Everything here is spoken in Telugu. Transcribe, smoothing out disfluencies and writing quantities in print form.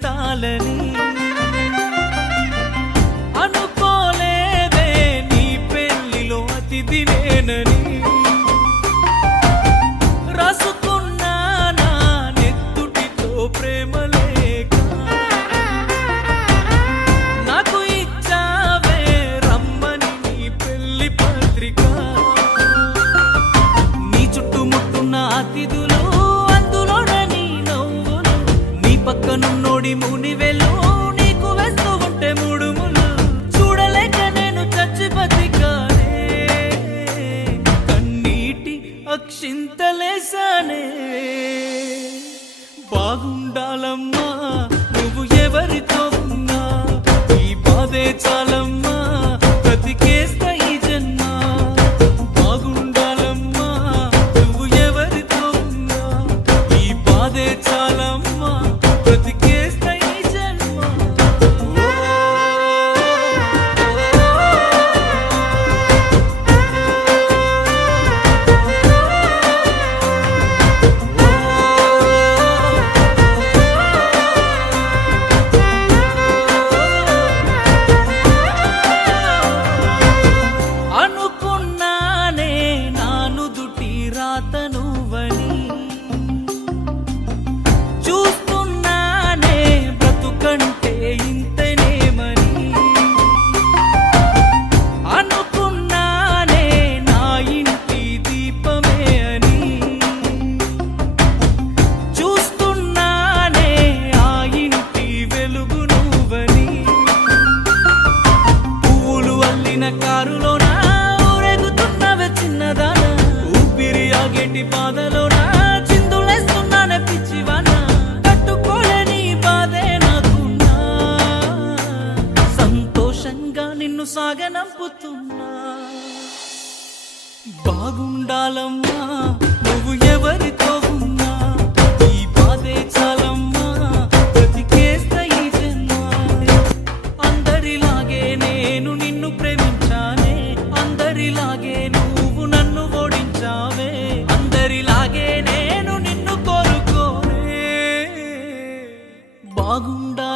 పెంచుతాలని అనుకోలేదే నీ పెళ్లిలో అతిథి నేనని రాసుకున్నా నా నెత్తుటితో ప్రేమ లేక నాకు ఇచ్చావే రమ్మని నీ పెళ్లి పత్రిక నీ చుట్టుముట్టున్న అతిథులు అందులోనే నీ నవ్వులు నీ పక్కనున్నోడి మునివెలు నీకు వేస్తూ ఉంటే ముడుములు చూడలేక నేను చచ్చి బతికానే కన్నీటి అక్షింతలేసానే బాగుండాలమ్మా నువ్వు ఎవరితో ఉన్నా ఈ బాధే చాలమ్మా బ్రతికేస్తా ఈ జన్మ బాగుండాలమ్మా నువ్వు ఎవరితో ఉన్నా ఈ బాధే చాలమ్మా బ్రతికేస్తా ఈ జన్మ అనుకున్నానే నాను దుటి రాతనువని చూస్తున్నానే బ్రతుకంటే ఇంతనేమని అనుకున్నానే నా ఇంటి దీపమే అని చూస్తున్నానే ఆ ఇంటి వెలుగు నువ్వని పువ్వులు అల్లిన కారులోన ఊరేగుతున్నవే చిన్నదానా ఊపిరి ఆగేటి బాధలోనా చిందులేస్తున్నానే పిచ్చివానా తట్టుకోలేని బాధే నాకున్నా సంతోషంగా నిన్ను సాగనంపుతున్నా బాగుండాలమ్మా నువ్వు ఎవరితో ఉన్నా ఈ బాధే చాలమ్మా బ్రతికేస్తా ఈ జన్మ అందరిలాగే నేను నిన్ను ప్రేమించానే అందరిలాగే నువ్వు నన్ను ఓడించావే అందరిలాగే నేను నిన్ను కోరుకోనే బాగుండా